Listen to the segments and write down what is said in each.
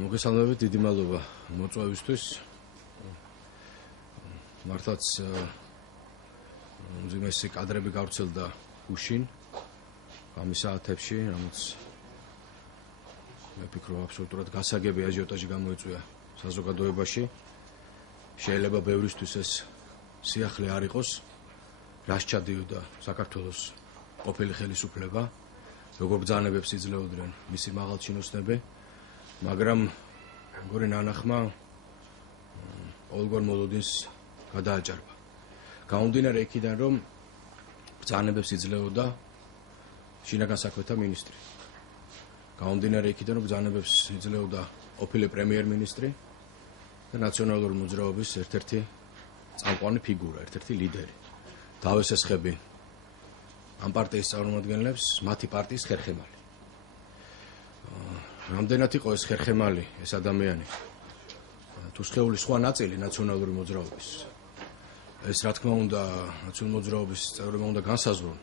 მოგესალმებით, დიდი მადლობა მოწვევისთვის. მართლაც უმძიმესი კადრები გავრცელდა გუშინ ამის საათებში, რამაც მე ვფიქრობ აბსოლუტურად გასაგები აჟიოტაჟი გამოიწვია საზოგადოებაში. შეიძლება ბევრისთვის ეს სიახლე არ იყოს, რას ჩადიოდა საქართველოს ყოფილი ხელისუფლება, როგორ ბრძანებებს იძლეოდნენ მისი მაღალჩინოსნები, მაგრამ მეგორი ნანახმა ოლგორ მოლოდინს გადააჭარბა. გამომდინარე იქიდან, რომ ბრძანებებს იძლეოდა შინაგან საქმეთა მინისტრი. გამომდინარე იქიდან, რომ ბრძანებებს იძლეოდა ყოფილი პრემიერ-მინისტრი და ნაციონალური მოძრაობის ერთ-ერთი წამყვანი ფიგურა, ერთ-ერთი ლიდერი. დავესესხები ამ პარტიის წარმომადგენლებს, მათი პარტიის ხერხემალი. რამდენად იყო ეს ხერხემალი, ეს ადამიანი, თუ სხეულის სხვა ნაწილი ნაციონალური მოძრაობის. ეს რა თქმა უნდა, ნაციონალური მოძრაობის წევრებმა უნდა განსაზღვრონ,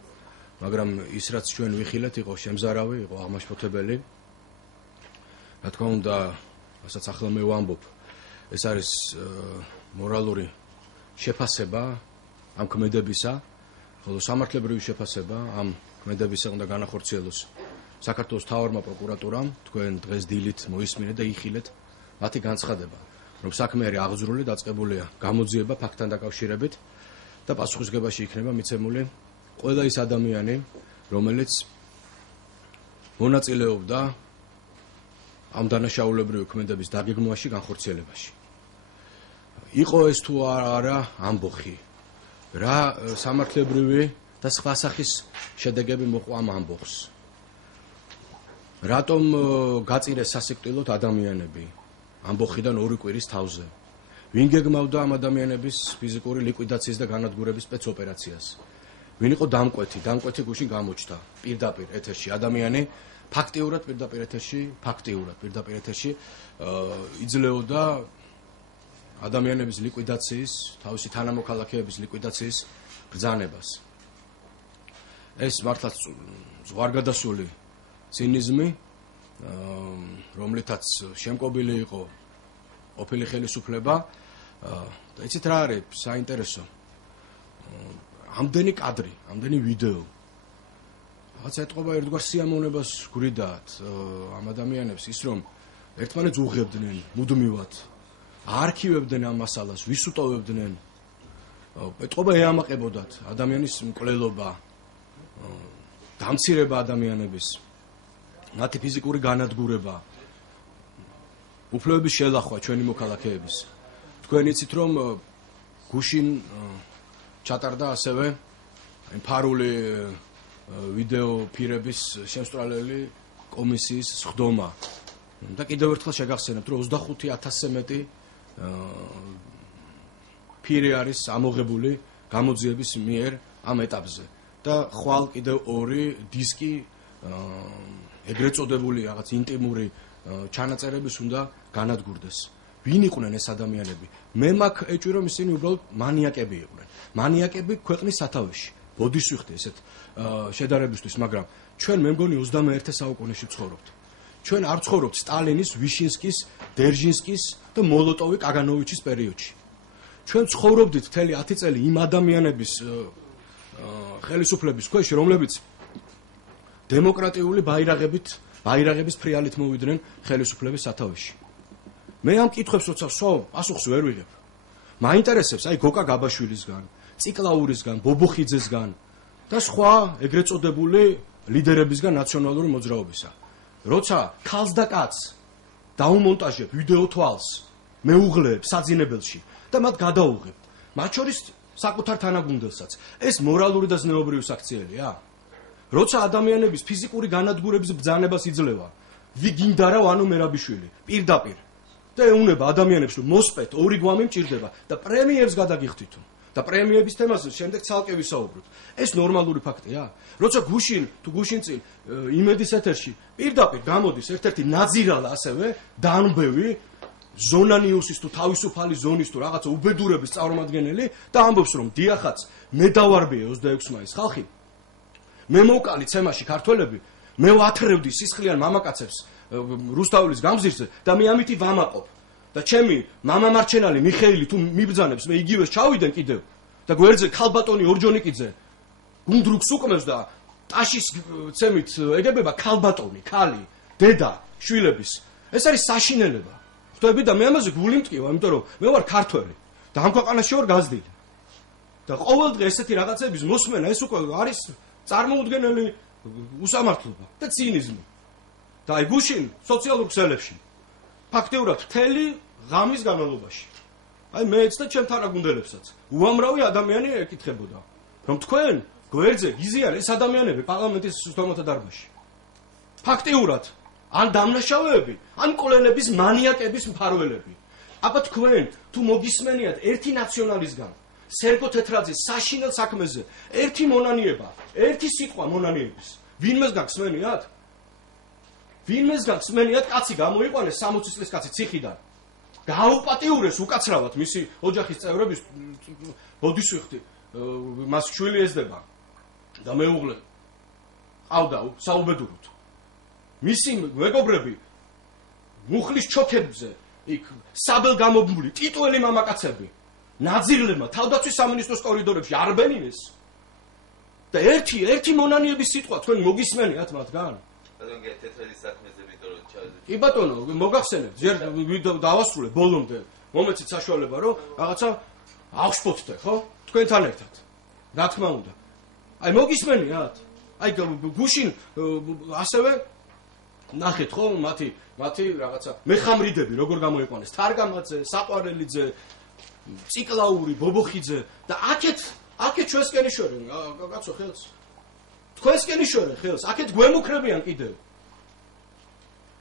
მაგრამ ის რაც ჩვენ ვიხილეთ, იყო შემზარავი, იყო აღმაშფოთებელი. რა თქმა უნდა, რასაც ახლა მე ვამბობ, ეს არის მორალური შეფასება ამ ქმედებისა, ხოლო სამართლებრივი შეფასება ამ ქმედებისა უნდა განახორციელოს საქართველოს მთავარმა პროკურატურამ, თქვენ დღეს დილით მოისმინეთ და იხილეთ მათი განცხადება, რომ საქმე არის აღძრული, დაწყებულია გამოძიება ფაქტთან დაკავშირებით და პასუხისგებაში იქნება მიცემული ყველა ის ადამიანი, რომელიც მონაწილეობდა ამ დანაშაულებრივი ქმედების დაგეგმვაში, განხორციელებაში. იყო ეს თუ არა ამბოხი, რა სამართლებრივი და სხვა სახის შედეგები მოყვა ამ ამბოხს. რატომ გაწირეს სასიკვდილოდ ადამიანები ამბოხიდან 2 კვირის თავზე? ვინ გეგმავდა ამ ადამიანების ფიზიკური ლიკვიდაციის და განადგურების სპეცოპერაციას? ვინ იყო დამკვეთი? დამკვეთი გუშინ გამოჩნდა პირდაპირ ეთერში. ადამიანი ფაქტიურად პირდაპირ ეთერში იძლეოდა ადამიანების ლიკვიდაციის, თავისი თანამოქალაქეების ლიკვიდაციის ბრძანებას. ეს მართლაც ზღვარგადასული ცინიზმი, რომლითაც შემკობილი იყო ყოფილი ხელისუფლება. და იცით რა არის საინტერესო? ამდენი კადრი, ამდენი ვიდეო. რაღაც ეთყობა ერთგვარ სიამოვნებას გვიდათ ამ ადამიანებს ის, რომ ერთმანეთს უღებდნენ მუდმივად, არქივებდნენ ამ მასალას, ვისუტოვებდნენ. ეთყობა ეამაყებოდათ ადამიანის მკვლელობა, დამცირება ადამიანების, მათი ფიზიკური განადგურება, უფლებების შელახვა ჩვენი მოქალაქეების. თქვენ იცით, რომ გუშინ ჩატარდა ასევე ფარული ვიდეო ფირების შემსწრალელი კომისიის სხდომა. და კიდევ ერთხელ შეგახსენებთ, რომ 25,000-ზე მეტი ფირი არის ამოღებული გამოძიების მიერ ამ ეტაპზე. და ხვალ კიდევ 2 დისკი ეგრეთ წოდებული რაღაც ინტიმური ჩანაწერების უნდა განადგურდეს. ვინ იყვნენ ეს ადამიანები? მე მაქვს ეჭვი, რომ ისინი უბრალოდ მანიაკები იყვნენ. მანიაკები ქვეყნის სათავეში. ბოდის ვიხდი ესეთ შედარებისთვის, მაგრამ ჩვენ მე მგონი 21 საუკუნეში ვცხოვრობთ. ჩვენ არ ვცხოვრობთ სტალინის, ვიშინსკის, დერჟინსკის და მოლოტოვი კაგანოვიჩის პერიოდში. ჩვენ ცხოვრობდით მთელი 10 წელი იმ ადამიანების ხელისუფლების ქვეშ, რომლებიც დემოკრატიული ბაირაღების ფრიალით მოვიდნენ ხელისუფლების სათავეში. მე ამ კითხვებს როცა პასუხს ვერ ვიღებ. მაინტერესებს აი გოკა გაბაშვილისგან, ციკლაურისგან, ბობოხიძესგან და სხვა ეგრეთ წოდებული ლიდერებისგან ნაციონალური მოძრაობისა. როცა ქალს და კაცს დაუმონტაჟებ ვიდეო თვალს, მეუღლეებს საძინებელში და მათ გადაუღებ. მათ შორის საკუთარ თანაგუნდელსაც. ეს მორალური და ზნეობრივი საქციელია? როცა ადამიანების ფიზიკური განადგურების ბრძანებას იძლევა, ვიგინდა რა მერაბიშვილი, პირდაპირ და ეუნება ადამიანებს, რომ მოსპეთ, 2 გვამი მჭირდება და პრემიებს გადაგიხდითო. და პრემიების თემაზე შემდეგ ცალკე ვისაუბროთ. ეს ნორმალური ფაქტია? როცა გუშინ წინ იმედის ეთერში პირდაპირ გამოდის ერთ-ერთი ნაძირალა ასევე დანბევი ზონა ნიუსის თუ თავისუფალი ზონის თუ რაღაცა უბედურების წარმომადგენელი და ამბობს, რომ დიახაც მე დავარბიე 26 მაისს ხალხი მე მოვკალი ცემაში ქართველები, მე ვათრევდი სისხლიან მამაკაცებს რუსთაველის გამზირზე და მე ამითი ვამაყობ. და ჩემი მამამარჩენალი მიხეილი თუ მიბრძანებს, მე იგივეს ჩავიდენ კიდევ. და გვერდზე ქალბატონი ორჯონიკიძე გუნდრუქს უკმევს და ტაშის ცემით ეგებება ქალბატონი, ქალი, დედა, შვილების. ეს არის საშინელება. ხვდები და მე ამაზე გული მტკივა, იმიტომ რომ მე ვარ ქართველი და ამ ქვეყანაში ვარ გაზრდილი. და ყოველდღე ესეთი რაღაცების მოსმენა ეს უკვე არის წარმოუდგენელი უსამართლობა და ცინიზმი. და აი გუშინ სოციალურ ქსელებში ფაქტიურად მთელი ღამის განმავლობაში აი მეც და ჩემ თანაგუნდელებსაც უამრავი ადამიანი ეკითხებოდა რომ თქვენ გვერდზე გიზიან ეს ადამიანები პარლამენტის სისტემათა დარბაზში. ფაქტიურად ან დამნაშავეები, ან კოლონების მანიაკების მფარველები. აბა თქვენ თუ მოგისმენიათ ერთი ნაციონალისგან სერგო თეთრაძის საშინელ საქმეზე ერთი მონანიება, ერთი სიტყვა მონანიების, ვინმეს გაგსმენიათ? ვინმეს გაგსმენიათ კაცი გამოიყვანეს 60 წლის კაცი ციხიდან. გააუპატიურეს უკაცრავად მისი ოჯახის წევრების ბოდისვიხთი მას შვილი ეძდება და მეუღლე ყავდა საუბედუროდ. მისი მეგობრები მუხლის ჩოქებზე იქ საბელ გამობმული ტიტუელი მამაკაცები ნაძირლებმა თავდაცვის სამინისტროს კორიდორებში არ ბენინეს და ერთი მონანიების სიტყვა თქვენ მოგისმენიათ მათგან? ბატონო თეთრაძის საქმეზე ვიდეო ჩავედი. კი ბატონო, მოგახსენებთ, ჯერ დავასრულე ბოლომდე. მომეცით საშუალება, რომ რაღაცა აღშფოთდე, ხო? თქვენთან ერთად. რა თქმა უნდა. აი მოგისმენიათ? აი გუშინ ასევე ნახეთ ხო მათი რაღაცა მეხამრიდები როგორ გამოიყვანეს თარგამაძე, საყვარელიძე, ციკლაური, ბობოხიძე და აქეთ ჩვენსკენ იშვერენ, კაცო ხელს. თქვენსკენ იშვერენ ხელს, აქეთ გვემუქრებიან კიდევ.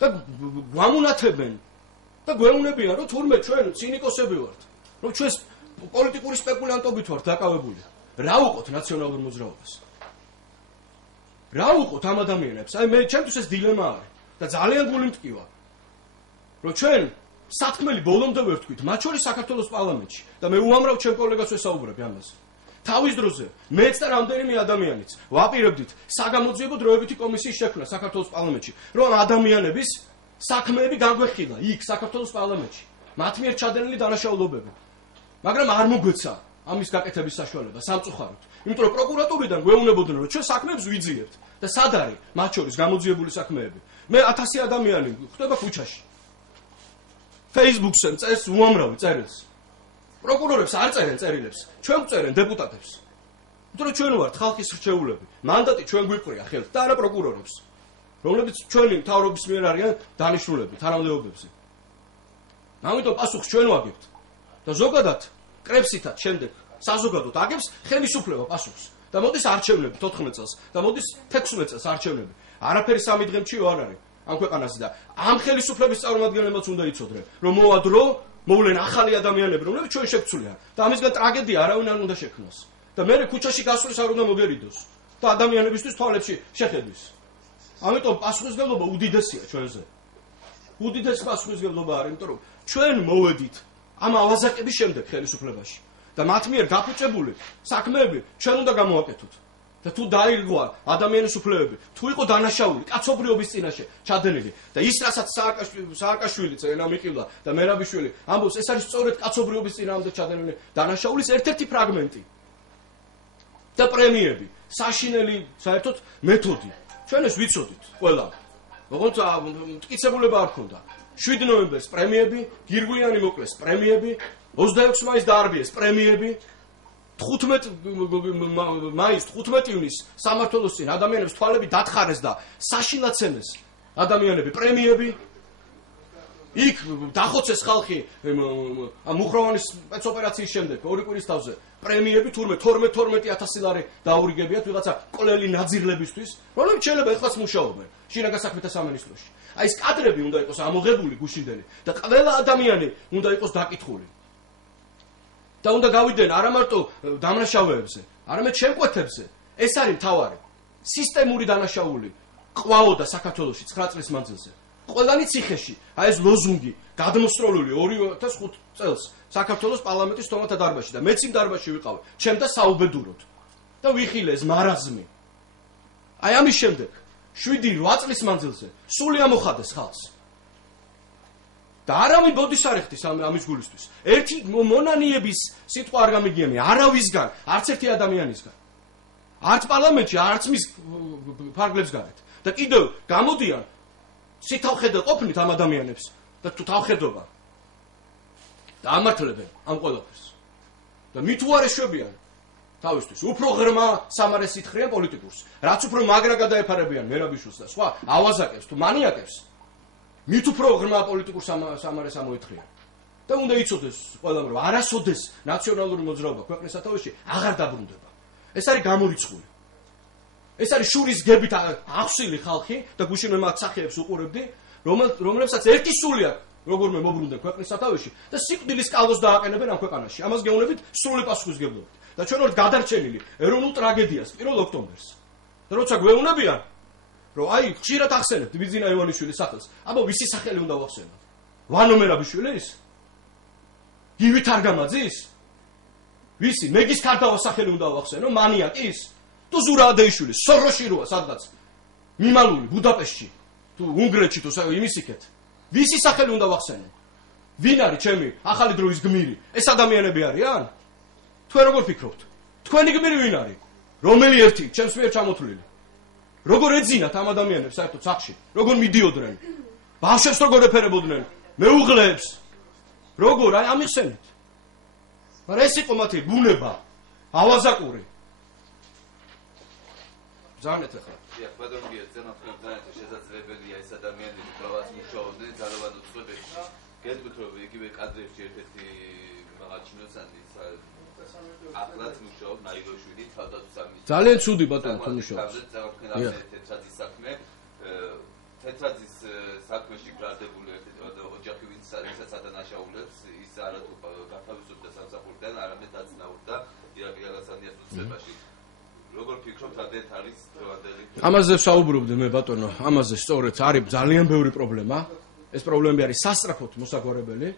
და გვამუნათებენ და გვეუბნებიან რომ თურმე ჩვენ ცინიკოსები ვართ, რომ ჩვენ პოლიტიკური სპეკულანტობით ვართ დაკავებული. რა უყოთ ნაციონალურ მოძრაობას? რა უყოთ ამ ადამიანებს? აი მე ჩემთვის ეს დილემა არის. და ძალიან გული მტკივა რომ ჩვენ სათქმელი ბოლომდე ვერ თქვით მათ შორის საქართველოს პარლამენტში და მე უამრავ ჩემ კოლეგას ვესაუბრებ ამაზე თავის დროზე მეც და რამდენიმე ადამიანიც ვაპირებდით საგამოძიებო დროებითი კომისიის შექმნა საქართველოს პარლამენტში რომ ადამიანების საქმეები გაგვეხილა იქ საქართველოს პარლამენტში მათ მიერ ჩადენილი დანაშაულობები მაგრამ არ მოგვეცა ამის გაკეთების საშუალება სამწუხაროდ იმიტომ რომ პროკურატურიდან გვეუბნებოდნენ რომ ჩვენ საქმეებს ვიძიებთ და სად არის მათ შორის გამოძიებული საქმეები მე 1000 ადამიანი ხდება ქუჩაში. Facebook-ზე წერს უამრავი წერილს. პროკურორებს არ წერენ წერილებს, ჩვენ ვწერენ დეპუტატებს. იმიტომ რომ ჩვენ ვართ ხალხის რჩეულები. მანდატი ჩვენ გვიყრია ხელთ და არა პროკურორებს. რომლებიც ჩვენი მთავრობის მიერ არიან დანიშნულები თანამდებობებზე. ამიტომ პასუხს ჩვენ ვაგებთ. და ზოგადად კრებსითაც შემდეგ საზოგადოდ აგებს ხელისუფლება პასუხს. და მოდის არჩევნები 14 წელს და მოდის 16 წელს არჩევნები. არაფერი სამი დღემში არ არის ამ ქვეყანაზე და ამ ხელისუფლების წარმომადგენლებმაც უნდა იცოდნენ რომ მოვა დრო მოვლენ ახალი ადამიანები რომლებიც ჩვენ შეგვცვლიან და ამისგან ტრაგედია არავინ არ უნდა შექმნას და მე ქუჩაში გასვლის არ უნდა მოგერიდოს და ადამიანებისთვის თვალებში შეხედვის ამიტომ პასუხისმგებლობა უდიდესია ჩვენზე უდიდესი პასუხისმგებლობა არის იმიტომ რომ ჩვენ მოვედით ამ ავაზაკების შემდეგ ხელისუფლებაში და მათ მიერ გაფუჭებული საქმეები ჩვენ უნდა გამოვაკეთოთ და თუ დაირღვა ადამიანის უფლებები, თუ იყო დანაშაული კაცობრიობის წინაშე ჩადენილი და ის რასაც სააკაშვილი წერენ ამიყილა და მერაბიშვილი ამბობს ეს არის სწორედ კაცობრიობის წინააღმდეგ ჩადენილი დანაშაულის ერთ-ერთი ფრაგმენტი და პრემიები, საშინელი საერთოდ მეთოდი. ჩვენ ეს ვიცოდით ყველა. როგორც მტკიცებულება არ ქონდა. 7 ნოემბერს პრემიები, გირგვიანი მოკლეს პრემიები, 26 მაისს დაარბიეს პრემიები 15 მაისს 15 ივნისს სამართლოს წინ ადამიანებს თვალები დათხარეს და საშინლაცემეს ადამიანები პრემიები იქ დახოცეს ხალხი მუხროვანის სპეცოპერაციის შემდეგ ორი კვირის თავზე პრემიები თურმე 12,000 ლარი დაურიგებიათ ვიღაცა კოლელი ნაძირლებისთვის რომლებიც შეიძლება ეხლაც მუშაობენ შინაგან საქმეთა სამინისტროში აი ეს კადრები უნდა იყოს ამოღებული გუშინდელი და ყველა ადამიანი უნდა იყოს დაკითხული და უნდა გავიდენ არა მარტო დამნაშავეებზე, არამედ შემკვეთებზე. ეს არის მთავარი. სისტემური დანაშაული ყვაოდა საქართველოში 9 წლის მანძილზე. ყველანი ციხეში, აი ეს ლოზუნგი გადმოსროლული 2005 წელს საქართველოს პარლამენტის სტომათა დარბაზში და მეც იმ დარბაზში ვიყავ, ჩემ და საუბედუროდ. და ვიხილე ეს მარაზმი. აი ამის შემდეგ 7-8 წლის მანძილზე სული ამოხადეს ხალხს. და არავინ ბოდის არ ეხტის ამის გულისთვის. ერთი მონანიების სიტყვა არ გამიგიამი არავისგან, არც ერთი ადამიანისგან. არც პარლამენტში, არც მის ფარგლებს გარეთ. და კიდევ გამოდიან სითავხედელ ყოფნით ამ ადამიანებს და თუ თავხედობა და ამართლებენ ამ ყველაფერს. და მით უარეს შვებიან თავისთვის. უფრო ღრმა სამარეს ითხრიან პოლიტიკურს. რაც უფრო მაგრა გადაეფარებიან მერაბიშვილს და სხვა ავაზაკებს თუ მანიაკებს, მით უფრო ღრმა პოლიტიკურ სამარეს ამოითხრიან. და უნდა იცოდეს ყველამ რომ არასოდეს ნაციონალური მოძრაობა ქვეყნის სათავეში აღარ დაბრუნდება. ეს არის გამორიცხული. ეს არის შურის გებით ახსილი ხალხი და გუშინ მე მათ სახეებს უყურებდი, რომლებსაც ერთი სული აქვს, როგორმე მობრუნდნენ ქვეყნის სათავეში და სიკვდილის კალოს დააყენებენ ამ ქვეყანაში. ამას გეუბნებით სრული პასუხისმგებლობით. და ჩვენ ვართ გადარჩენილი ეროვნულ ტრაგედიას 1 ოქტომბერს. და როცა გვეუბნებიან, რომ აი ხშირად ახსენებთ ბიძინა ივანიშვილის სახელს, აბა ვისი სახელი უნდა ვახსენოთ? ვანო მერაბიშვილის? გივი თარგამაძის? ვისი? მეგის ქარდავას სახელი უნდა ვახსენო? მანიაკის? თუ ზურაადეიშვილის, სოროში როა სადღაც მიმალული ბუდაპეშტში, თუ უნგრეთში თუ იმის იქეთ. ვისი სახელი უნდა ვახსენო? ვინ არის ჩემი ახალი დროის გმირი? ეს ადამიანები არიან? თქვენ როგორ ფიქრობთ? თქვენი გმირი ვინ არის? რომელი ერთი ჩემს მიერ ჩამოთვლილი? როგორ ეძინათ ამ ადამიანებს საერთოდ სახში? როგორ მიდიოდნენ? ბავშვებს როგორ ეფერებოდნენ? მეუღლეებს? როგორ? აი ამიხსენით. მაგრამ ეს იყო მათი ბუნება, ავაზაკური. ზანეთ ახლა. დიახ, ბატონო გიორგი, ზემოთ ხმებდანეთ შესაძლებელია ეს ადამიანები პროვაც მუშაობდნენ ძალოვან უწყებებში. გეტყვით რომ იგივე კადრებში ერთ-ერთი მაღალჩინოსანი ახლაც მუშაობ ნაიროშვილი თავდაცვის ძალიან ცუდი ბატონო თუ მუშაობს. თეთრაძის საქმე, თეთრაძის საქმეში გრადებული ერთ-ერთი ოჯახი ვინც ადანაშაულებს, ის არათუ გათავისუფლდა სამსახურიდან, არამედ დაწნაურდა ირაკლი ალასანიას უწყებაში. როგორ ფიქრობთ, ამდენ არის დროადელი? ამაზე ვსაუბრობდი მე ბატონო, ამაზე სწორედ არის ძალიან ბევრი პრობლემა. ეს პრობლემები არის სასწრაფოდ მოსაგვარებელი.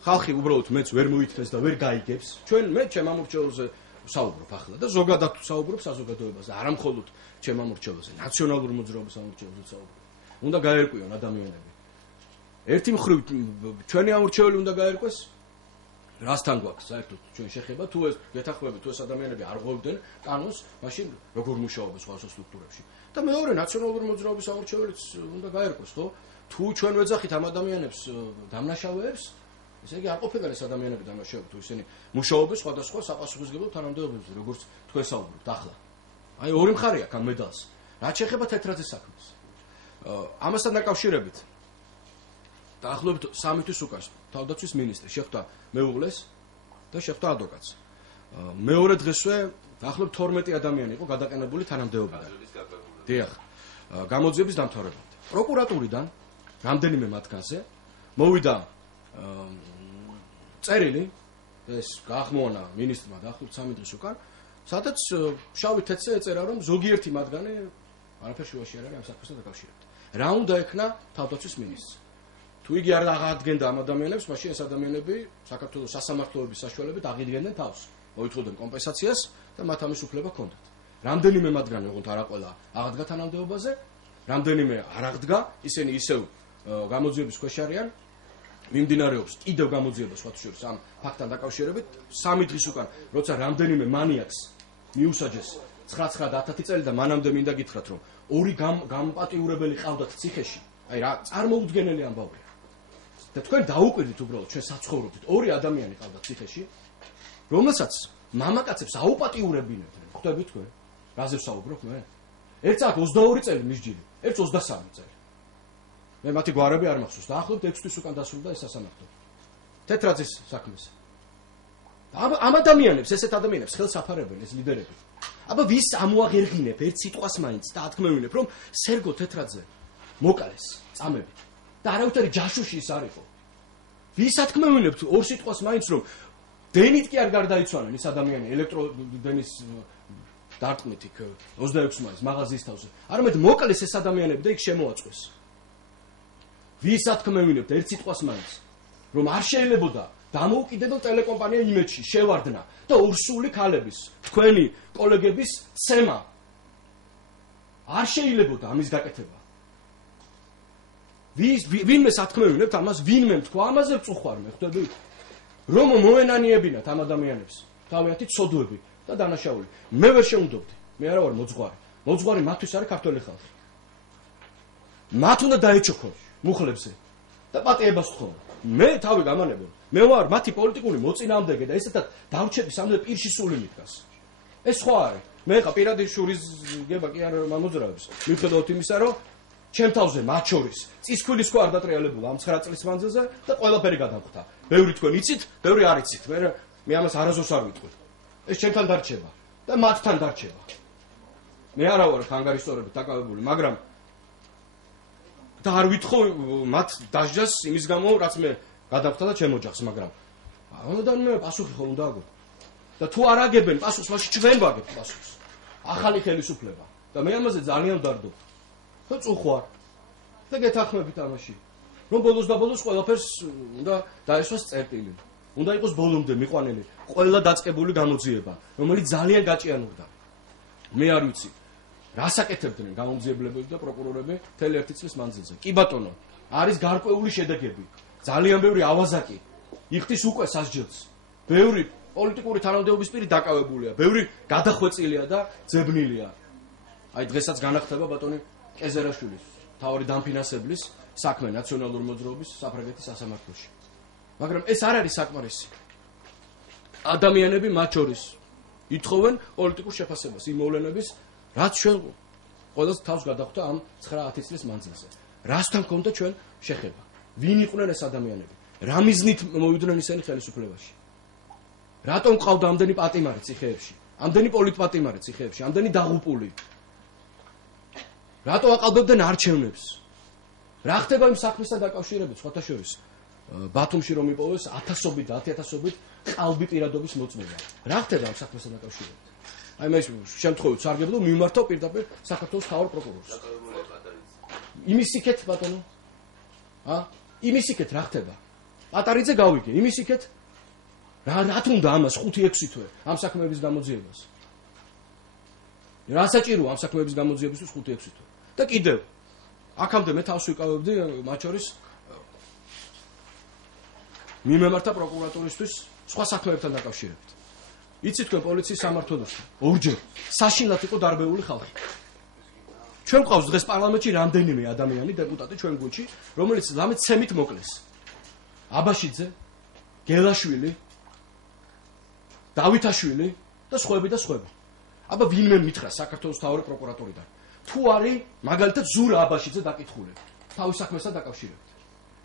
ხალხი უბრალოდ მეც ვერ მოითქეს და ვერ გაიგებს. ჩვენ მე ჩემ ამორჩეულზე ვსაუბრობ ახლა და ზოგადად ვსაუბრობ საზოგადოებაზე, არა მხოლოდ ჩემ ამორჩეულზე, ნაციონალური მოძრაობის ამორჩეულზე ვსაუბრობ. უნდა გაერკვიონ ადამიანები. ერთი მხრივ ჩვენი ამორჩეული უნდა გაერკვეს, რასთან გვაქვს საერთოდ ჩვენ შეხება, თუ ეს გეთახმებით, თუ ეს ადამიანები არ ღვევდნენ კანონს, მაშინ როგორ მუშაობენ სხვა სტრუქტურებში. და მეორე ნაციონალური მოძრაობის ამორჩეულიც უნდა გაერკვეს, ხო? თუ ჩვენ ვეძახით ამ ადამიანებს დამნაშავეებს, ესე იგი არ ყოფილან ეს ადამიანები დამნაშავეები, თუ ისინი მუშაობენ სხვადასხვა საპასუხისმგებლო თანამდებობებზე, როგორც თქვენ საუბრობთ ახლა. აი ორი მხარე აქვს ამ მედალს. რაც შეეხება თეთრაძის საქმეს. ამასთან დაკავშირებით დაახლოებით 3 თვის უკან თავდაცვის მინისტრი შეხვდა მეუღლეს და შეხვდა ადვოკატს. მეორე დღესვე დაახლოებით 12 ადამიანი იყო გადაყენებული თანამდებობიდან. დიახ, გამოძიების დამთავრებამდე. პროკურატურიდან რამდენიმე მათგანზე მოვიდა წერილი, ეს გაახმოვანა მინისტრმა დაახლოებით 3 დღის უკან, სადაც შავი თეთრზე ეწერა, რომ ზოგიერთი მათგანი არაფერ შუაში არ არის ამ საქმესთან დაკავშირებით. რა უნდა ექნა თავდაცვის მინისტრს? თუ იგი არ აღადგენდა ამ ადამიანებს, მაშინ ეს ადამიანები საქართველოს სასამართლოების საშუალებით აღიდგენდნენ თავს, მოითხოვდნენ კომპენსაციას და მათ ამის უფლება ჰქონდათ. რამდენიმე მათგანი, ოღონდ არა ყველა, აღდგა თანამდებობაზე, რამდენიმე არ აღდგა, ისინი ისევ გამოძიების ქვეშ არიან. მიმდინარეობს კიდევ გამოძიება სხვათა შორის ამ ფაქტთან დაკავშირებით 3 დღის უკან, როცა რამდენიმე მანიაკს მიუსაჯეს 9-10 წელი და მანამდე მინდა გითხრათ, რომ ორი გამპატიურებელი ყავდათ ციხეში. აი რა წარმოუდგენელი ამბავია. და თქვენ დაუკვირდით უბრალოდ ჩვენ საცხოვრობთ. ორი ადამიანი ყავდათ ციხეში, რომელსაც მამაკაცებს აუპატიურებინებდნენ. ხვდებით თქვენ? რაზე ვსაუბრობ მე? ერთს აქვს 22 წელი მისჯილი, ერთს 23 წელი. მე მათი გვარები არ მახსოვს. დაახლოებით 6 თვის უკან დასრულდა ეს სასამართლო. თეთრაძის საქმეს. ამ ადამიანებს, ესეთ ადამიანებს ხელს აფარებენ ეს ლიდერები. აბა ვის ამოაღერღინებ ერთ სიტყვას მაინც და ათქმევინებ, რომ სერგო თეთრაძე მოკალეს წამებით. და არავითარი ჯაშუში ის არ იყო. ვის ათქმევინებთ ორ სიტყვას მაინც, რომ დენით კი არ გარდაიცვალნენ ეს ადამიანი ელექტროდენის დარტყმით იქ 26 მაისს მაღაზიის თავზე. არამედ მოკლეს ეს ადამიანები და იქ შემოაწყვეს. ვის ათქმევინებთ ერთ სიტყვას მაინც, რომ არ შეიძლებოდა დამოუკიდებელ ტელეკომპანია იმედში შევარდნა და ორსული ქალების, თქვენი კოლეგების ცემა. არ შეიძლებოდა ამის გაკეთება. ვინმე სათქმევინებთ ამას, ვინმე თქვა ამაზე ვწუხარ მე, ხვდები? რომ მოენანიებინათ ამ ადამიანებს, თავიანთი ცოდვები და დანაშაული. მე ვერ შეუნდობდი. მე არა ვარ მოძღვარი. მოძღვარი მათთვის არის ქართველი ხალხი. მათ უნდა დაეჩოქონ მუხლებზე და პატიებას თხოვონ. მე თავი გამანებო. მე ვარ მათი პოლიტიკური მოწინააღმდეგე და ესეთად დავრჩების ამდენ პირში სული მიდგას. ეს სხვა არის. მე ხა პირადი შურის გება კი არ მომძრაობს. მიუხედავად იმისა, რომ ჩემ თავზე მათ შორის წისქვილის ხო არ დატრიალებულა ამ 9 წლის მანძილზე და ყველაფერი გადავხდა. ბევრი თქვენ იცით, ბევრი არ იცით. მე ამას არასდროს არ ვიტყვი. ეს ჩემთან დარჩება და მათთან დარჩება. მე არა ვარ ხანგარისტორებით დაკავებული, მაგრამ და არ ვითხოვ მათ დაჟჯას იმის გამო, რაც მე გადავხდა და ჩემ ოჯახს, მაგრამ ამოდან მე პასუხი ხო უნდა აგო. და თუ არ აგებენ პასუხს, მაშინ ჩვენ ვაგებთ პასუხს. ახალი ხელისუფლება და მე ამაზე ძალიან ვდარდობ. და წუხვარ. და გეთანხმებით ამაში. რომ ბოლოს და ბოლოს ყველაფერს უნდა დაესვას წერტილი. უნდა იყოს ბოლომდე მიყვანილი ყველა დაწყებული გამოძიება, რომელიც ძალიან გაჭიანურდა. მე არ ვიცი, რას აკეთებდნენ გამოძიებლები და პროკურორები მთელი 1 წლის მანძილზე. კი ბატონო, არის გარკვეული შედეგები. ძალიან ბევრი ავაზაკი იხდის უკვე სასჯელს. ბევრი პოლიტიკური თანამდებობის პირი დაკავებულია, ბევრი გადახვეწილია და ძებნილია. აი დღესაც განახდება ბატონი კეზერაშვილის, მთავარი დამფინანსებლის საქმე ნაციონალური მოძრაობის საფრანგეთის სასამართლოში. მაგრამ ეს არ არის საკმარისი. ადამიანები მათ შორის ითხოვენ პოლიტიკურ შეფასებას იმ მოვლენების, რაც ჩვენ ყველას თავს გადახვდა ამ 9-10 წლის მანძილზე. რასთან ჰქონდა ჩვენ შეხება? ვინ იყვნენ ეს ადამიანები? რა მიზნით მოვიდნენ ისინი ხელისუფლებაში? რატომ ყავდა ამდენი პატიმარი ციხეებში? ამდენი პოლიტპატიმარი ციხეებში, ამდენი დაღუპული? რატო აყალბებდნენ არჩევნებს? რა ხდება იმ საქმესთან დაკავშირებით, სხვათა შორის? ბათუმში რომ იპოვეს 1000-ობით და 10000-ობით ყალბი პირადობის მოწმობა. რა ხდება ამ საქმესთან დაკავშირებით? აი მე შემთხვევით სარგებლო მიმართავ პირდაპირ საქართველოს მთავარ პროკურორს. იმის იქეთ ბატონო? იმის იქეთ რა ხდება? პატარიძე გავიგე, იმის იქეთ რა თუნდა ამას 5-6 თვე ამ საქმეების გამოძიებას? რა საჭიროა ამ საქმეების გამოძიებისთვის 5-6 თვე? და კიდევ აქამდე მე თავს ვიკავებდი მათ შორის მიმემართა პროკურატურისთვის სხვა საქმეებთან დაკავშირებით. იცით თქვენ პოლიციის სამმართველოსთან ორჯერ საშინლად იყო დარბეული ხალხი. ჩვენ გვყავს დღეს პარლამენტში რამდენიმე ადამიანი დეპუტატი ჩვენ გუნდში, რომელიც ლამეთ ცემით მოკლეს. აბაშიძე, გელაშვილი, დავითაშვილი და სხვები და სხვები. აბა ვინმე მითხრა საქართველოს მთავარი პროკურატურიდან. თუ არის მაგალითად ზურა აბაშიძე დაკითხული თავის საქმესთან დაკავშირებით.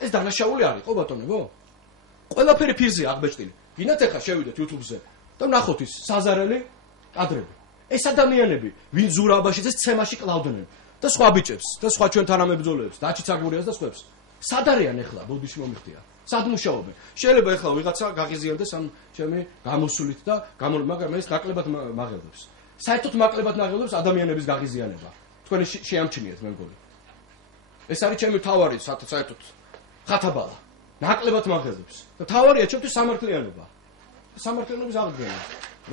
ეს დანაშაული არის ხო ბატონებო? ყველაფერი ფირზე აღბეჭდილი. გინდათ ახლა შევიდეთ YouTube-ზე და ვნახოთ ის საზარელი კადრები. ეს ადამიანები, ვინ ზურა აბაშიძეს ცემაში კლავდნენ და სხვა ბიჭებს და სხვა ჩვენ თანამებრძოლებს, დაჩიც აგურიას და სხვებს. სად არიან ახლა? ბოდიში მომიხდია. სად მუშაობენ? შეიძლება ახლა ვიღაცა გაღიზიანდეს ამ ჩემი გამოსულით და მაგრამ ეს ნაკლებად მაღელდებს. საერთოდ ნაკლებად მაღელდებს ადამიანების გაღიზიანება. თქვენ შეამჩნიეთ მე მგონი. ეს არის ჩემი თავარი საერთოდ ხათაბალა. ნაკლებად მაღელდებს. და თავარია ჩემთვის სამართლიანობა. სამართლიანობის აღდგენა.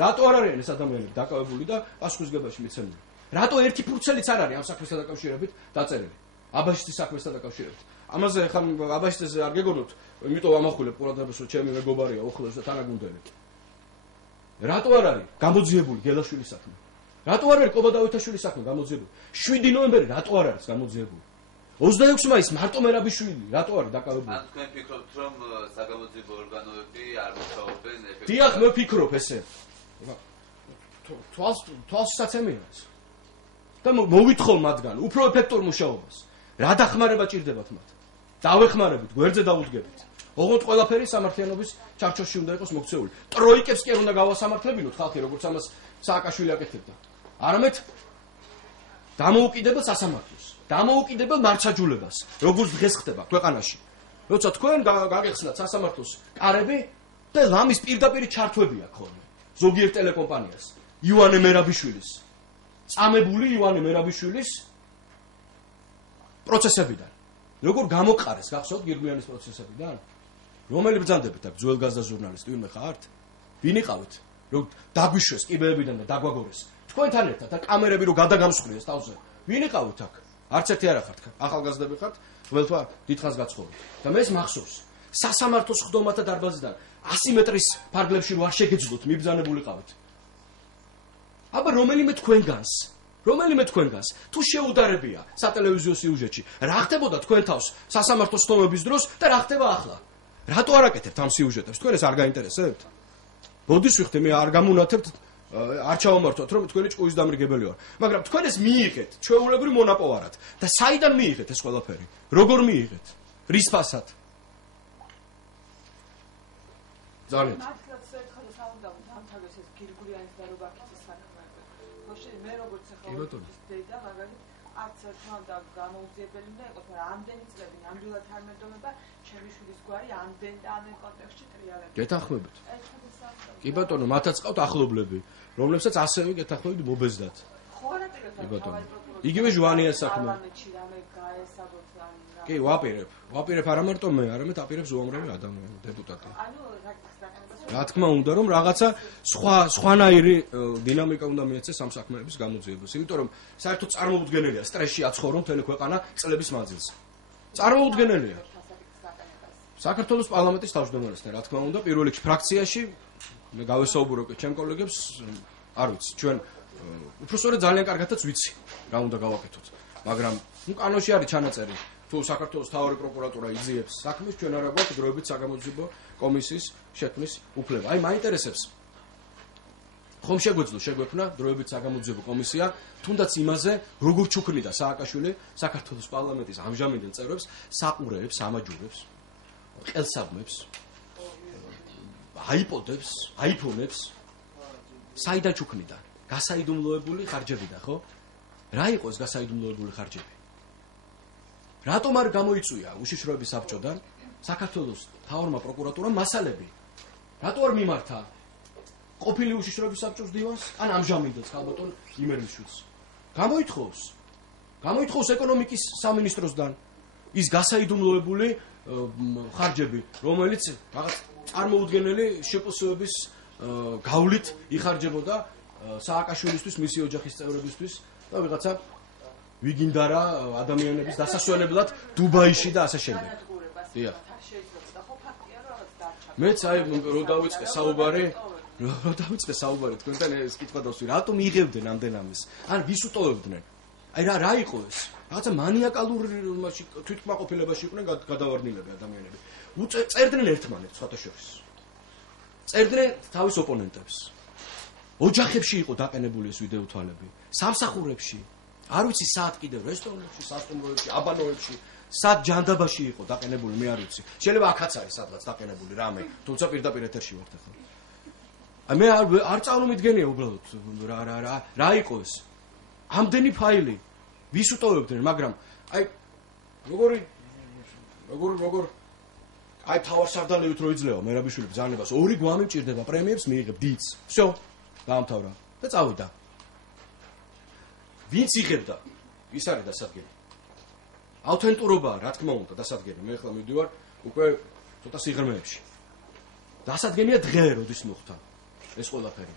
რატო არ არიან ეს ადამიანები დაკავებული და პასუხისგებაში მიცემული? რატო ერთი ფურცელიც არ არის ამ საქმესთან დაკავშირებით დაწერილი? აბაშიძის საქმესთან დაკავშირებით. ამაზე ხა აბაშიძეს არ გეგონოთ, იმიტომ ამახვილებ ყურადღებას, რომ ჩემი მეგობარია ოხლებს და თანაგუნდელი. რატო არ არის გამოძიებული გელაშვილის საქმე? რატო არ არის კობადავითაშვილის საქმე გამოძიებული? 7 ნოემბერი რატო არ არის გამოძიებული? 26 მაისს მარტო მერაბიშვილი რატო არის დაკავებული? ან თქვენ ფიქრობთ, რომ საგამოძიებო ორგანოები არ მუშაობენ ეფექტურად? დიახ, მე ვფიქრობ ესე. თვალსაცემია ეს. და მოვითხოვ მათგან უფრო ეფექტურ მუშაობას. რა დახმარება ჭირდებათ მათ? დავეხმარებით, გვერდზე დავუდგებით. ოღონდ ყველაფერი სამართლიანობის ჩარჩოში უნდა იყოს მოქცეული. ტროიკებს კი არ უნდა გავასამართლებინოთ ხალხი, როგორც ამას სააკაშვილი აკეთებდა. არამედ დამოუკიდებელ სასამართლოს, დამოუკიდებელ მართლმსაჯულებას, როგორც დღეს ხდება ქვეყანაში. როცა თქვენ გაგეხსნათ სასამართლოს კარები და ლამის პირდაპირ ჩართვები აქვს ხოლმე. ზოგიერთ ტელეკომპანიას, ივანე მერაბიშვილის, წამებული ივანე მერაბიშვილის პროცესებიდან. როგორ გამოყარეს გახსოვთ გირგვიანის პროცესებიდან? რომელი ბრძანდებით აქ ძველგაზრდა ჟურნალისტი ვინმე ხართ? ვინ იყავით? რომ დაგვიშვეს კიბეებიდან და დაგვაგორეს. თქვენთან ერთად და კამერები რომ გადაგამსხვრიეს თავზე. ვინ იყავით აქ? არც ერთი არ ახართ, ახალგაზრდები ხართ, ყველთვა დიდხანს გაცხოვრეთ. და მე მახსოვს, სასამართლოს ხდომათა დარბაზიდან 100 მეტრის ფარგლებში რო არ შეგეძლოთ, მიბრძანებულიყავით. აბა რომელიმე თქვენგანს თუ შეუდარებია სატელევიზიო სიუჟეტში, რა ხდებოდა თქვენ თავს სასამართლოს ხდომების დროს და რა ხდება ახლა? რატო არ აკეთებთ ამ სიუჟეტებს? თქვენ ეს არ გაინტერესებთ? ბოდის ვიხდე, მე არ გამონათებთ, არ ჩავამართოთ, რომ თქვენი ჭკუის დამრიგებელი ვარ. მაგრამ თქვენ ეს მიიღეთ ჩვეულებრივ მონაპოვარად და საიდან მიიღეთ ეს ყველაფერი? როგორ მიიღეთ? რის ფასად? ძალიან მე როგორც ახლა მაგალითად არც ერთმანდა გამოუძიებელი უნდა იყოს, მაგრამ ამდენი წლები ნამდვილად არ მედომება ჩემი შვილის გვარი ამდენ კონტექსტში ტრიალებს. გეთანხმებით? კი ბატონო, მათაც ყავთ ახლობლები, რომლებსაც ასევე გეთანხმებით მობეზდათ. ხო არა, კი ბატონო. იგივე ჟვანია საქმე. კი, ვაპირებ არა მარტო მე, არამედ აპირებს უამრავი ადამიანი, დეპუტატი. რა თქმა უნდა, რომ რაღაცა სხვანაირი დინამიკა უნდა მიეცეს ამ საქმეების გამოძიებას. იმიტომ რომ საერთოდ წარმოუდგენელია სტრესში აცხოვრო მთელი ქვეყანა წლების მანძილზე. წარმოუდგენელია. საქართველოს პარლამენტის თავმჯდომარესთან, რა თქმა უნდა, პირველ რიგში ფრაქციაში მე გავესაუბრო ჩემ კოლეგებს, არ ვიცი, ჩვენ უბრალოდ ძალიან კარგადაც ვიცი, რა უნდა გავაკეთოთ. მაგრამ კანონში არის ჩანაწერი, თუ საქართველოს მთავარი პროკურატურა იძიებს საქმეს, ჩვენ არა გვაქვს დროებით საგამოძიებო კომისიის შექმნის უფლება. აი, მაინტერესებს. ხომ შეგვექმნა დროებით საგამოძიებო კომისია, თუნდაც იმაზე, როგორ ჩუქნიდა სააკაშვილი საქართველოს პარლამენტის ამჟამინდელ წევრებს, საყურეებს, ამაჯურებს, ყელსაბმებს, აიპოდებს, აიფონებს, საიდან ჩუქნიდა? გასაიდუმლოებული ხარჯებიდან, ხო? რა იყო ეს გასაიდუმლოებული ხარჯები? რატომ არ გამოიწვია უშიშროების საბჭოდან საქართველოს მთავარმა პროკურატურამ მასალები? რატო არ მიმართა ყოფილი უშიშროების საბჭოს დივანს, ან ამჟამინდელს ხალბატონ იმერლიშვილს? გამოითხოვს ეკონომიკის სამინისტროსგან ის გასაიდუმლოებული ხარჯები, რომელიც რაღაც წარმოუდგენელი შეპოსოების გავლით იხარჯებოდა სააკაშვილისთვის, მისი ოჯახის წევრებისთვის და ვიღაცა ვიგინდარა ადამიანების დასასვენებლად დუბაიში და ასე შემდეგ. დიახ. მეც აი რო დავიწყე საუბარი თქვენთან ეს კითხვა დავსვი, რატომ იღებდნენ ამდენ ამის? ან ვის უტოვებდნენ? აი რა იყო ეს? რაღაცა მანიაკალურ თვითკმაყოფილებაში იყვნენ გადავარდნილები ადამიანები. წერდნენ ერთმანეთს სხვათა შორის. წერდნენ თავის ოპონენტებს. ოჯახებში იყო დაყენებული ეს ვიდეო თვალები, სამსახურებში, არ ვიცი სად კიდევ რესტორნებში, სასტუმროებში, აბანოებში, სად ჯანდაბაში იყო დაყენებული, მე არ ვიცი. შეიძლება აქაც არის სადღაც დაყენებული რამე, თუმცა პირდაპირ ეთერში ვართ ახლა. აი მე არ წარმომიდგენია უბრალოდ რა იყო ეს? ამდენი ფაილი ვის უტოვებდნენ, მაგრამ აი როგორ აი თავარსარდალივით რო იძლევა მერაბიშვილი ბრძანებას, 2 გვამი მჭირდება, პრემიებს მიიღებ დიდს. всё, დაამთავრა და წავიდა. ვინც იღებდა? ის არის დასადგენი. ავთენტურობაა, რა თქმა უნდა, დასადგენი. მე ახლა მივდივარ უკვე ცოტა სიღრმეებში. დასადგენია დღე, როდის მოხდა ეს ყველაფერი.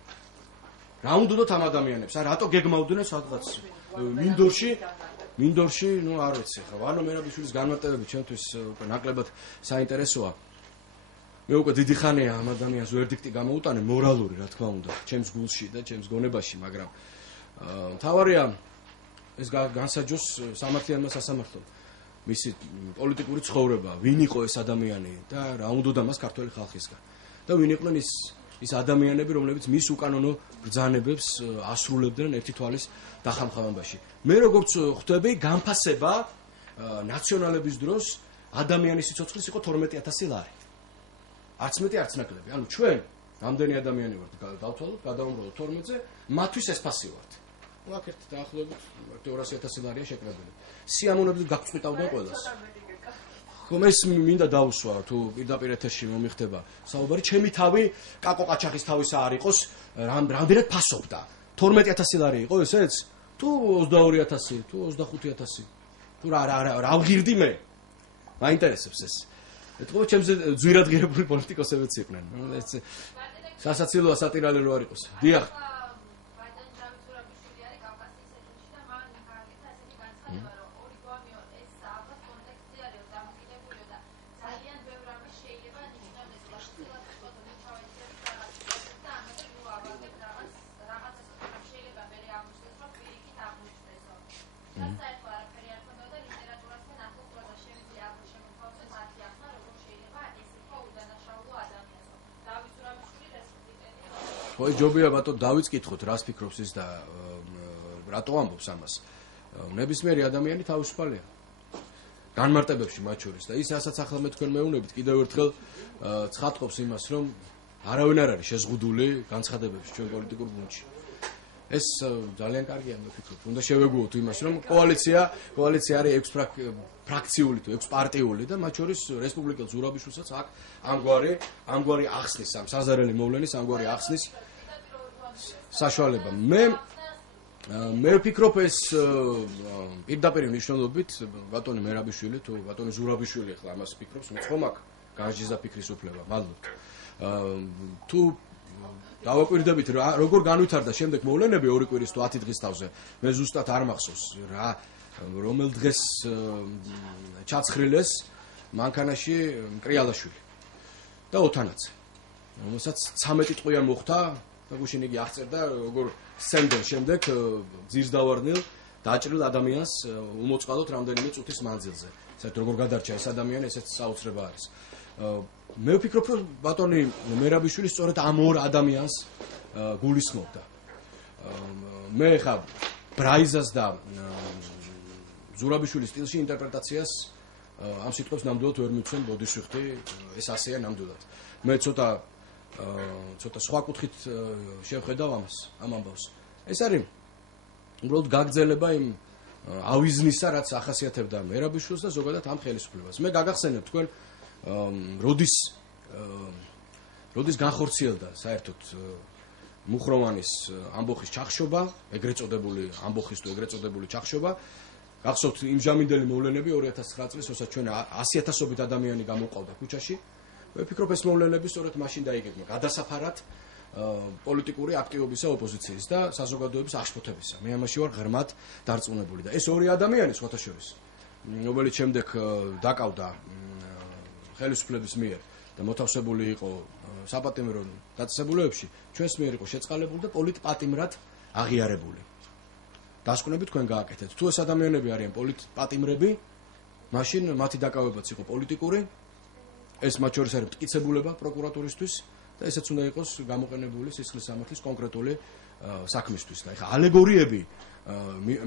რა უნდათ ამ ადამიანებს? აი რატო გეგმავდნენ სადღაც მინდორში, ნუ არ ვიცი ხო. ანუ მერაბიშვილის განმარტებები ჩემთვის უკვე ნაკლებად საინტერესოა. მე უკვე დიდი ხანია ამ ადამიანს ვერდიქტი გამოუტანე, მორალური, რა თქმა უნდა, ჩემს გულში და ჩემს გონებაში, მაგრამ მთავარია ეს განსაჯოს სამართლიანმა სასამართლომ. მისი პოლიტიკური ცხოვრება, ვინ იყო ეს ადამიანი და რა უნდა მას ქართული ხალხისგან. და ვინ იყვნენ ის ადამიანები, რომლებიც მის უკანონო ბრძანებებს ასრულებდნენ ერთი თვალის დახამხამებაში. მე როგორც ხვდები, განფასება ნაციონალების დროს ადამიანის სიცოცხლის იყო 12000 ლარი. არც მეტი, არც ნაკლები. ანუ ჩვენ რამდენი ადამიანი ვართ, დავთვალოთ, გადავუმრავლოთ 12-ზე, მათთვის ეს ფასი ვართ. აქ ერთ დაახლოებით 200000 ლარია შეკრებილი. სიამოვნებით გაგწყვიტავდნენ ყველას. ხომ ეს მინდა დავუსვა, თუ პირდაპირ ეთერში მომიხდება საუბარი, ჩემი თავი კაკო ყაჩაღის თავისა არ იყოს, რამდენად ფასობდა. 12000 ლარი იყო ესეც? თუ 22000, თუ 25000. თუ რა ვღირდი მე? მაინტერესებს ეს. ეთქობა ჩემზე ძვირადღირებული პოლიტიკოსებიც იყვნენ. ეს სასაცილოა, სატირალი რო არ იყოს. დიახ. ხო ჯობია ბატონ დავიწყითხოთ რას ფიქრობს ის და რატო ამბობს ამას ნებისმიერი ადამიანი თავისუფალია განმარტებებში მათ შორის და ის რასაც ახლა მე თქვენ მეუბნებით კიდევ ერთხელ ცხადყოფს იმას რომ არავინ არ არის შეზღუდული განცხადებებში ჩვენ პოლიტიკურ გუნდში ეს ძალიან კარგია მე ვფიქრობ უნდა შევეგუოთ იმას რომ კოალიცია არის 6 ფრაქციული თუ 6 პარტიული და მათ შორის რესპუბლიკელ ზურაბიშვილსაც აქ ამგვარი ახსნის ამ საზარელი მოვლენის ამგვარი ახსნის საშუალება მე ვფიქრობ ეს პირდაპირ მნიშვნელობით ბატონი მერაბიშვილი თუ ბატონი ზურაბიშვილი ახლა ამას ფიქრობს მე ხომ აქ განსჯიზა ფიქრის უფლება მადლობთ თუ დავაკვირდებით როგორ განვითარდა შემდეგ მოვლენები 2 კვირის თუ 10 დღის თავზე მე ზუსტად არ მახსოვს რა რომელ დღეს ჩაცხრილეს მანქანაში მკრიალაშვილი და ოთანაცე რომელსაც 13 ტყვიან მოხდა და გუშინ იგი აღწერდა როგორ სცემდნენ შემდეგ ძირს დავარდნილ დაჭრილ ადამიანს უმოწყალოდ რამდენიმე წუთის მანძილზე საერთოდ როგორ გადარჩა ეს ადამიანი ესეც საოცრება არის მე ვფიქრობ რომ ბატონი მერაბიშვილი სწორედ ამ ორ ადამიანს გულისხმობდა მე ხა ბრაიზას და ზურაბიშვილის სტილში ინტერპრეტაციას ამ სიტყვებს ნამდვილად ვერ მიცემ ბოდიშვიხტი ეს ასეა ნამდვილად მე ცოტა სხვა კუთხით შევხედავ ამას ამ ამბავს ეს არის უბრალოდ გაგრძელება იმ ავიზნისა რაც ახასიათებდა მერაბიშვილს და ზოგადად ამ ხელისუფლებას მე გაგახსენებ თქვენ როდის განხორციელდა საერთოდ მუხროვანის ამბოხის ჩახშობა ეგრეთ წოდებული ამბოხის თუ ეგრეთ წოდებული ჩახშობა გახსოვთ იმჟამინდელი მოვლენები 2009 წლის როცა ჩვენ 100,000-ობით ადამიანი გამოყავდა ქუჩაში მე ვფიქრობ ეს მოვლენები სწორედ მაშინ დაიგეგმა გადასაფარად პოლიტიკური აქტივობისა ოპოზიციის და საზოგადოების აღშფოთებისა მე ამაში ვარ ღრმად დარწმუნებული და ეს ორი ადამიანი სხვათა შორის რომელიც შემდეგ დაკავდა ხელისუფლების მიერ და მოთავსებული იყო საპატიმრო დაწესებულებებში ჩვენს მიერ იყო შეწყალებული და პოლიტპატიმრად აღიარებული დასკვნები თქვენ გააკეთეთ თუ ეს ადამიანები არიან პოლიტპატიმრები მაშინ მათი დაკავებაც იყო პოლიტიკური ეს მათ შორის არის მტკიცებულება პროკურატურისთვის და ესეც უნდა იყოს გამოყენებული სისხლის სამართლის კონკრეტული საქმისთვის და ეხლა ალეგორიები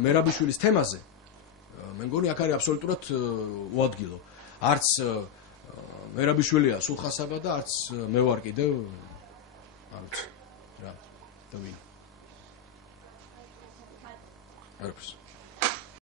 მერაბიშვილის თემაზე მე მგონი აქ არის აბსოლუტურად უადგილო არც მერაბიშვილია სულხასაბა და არც მე ვარ კიდევ არც რა და ვინ არც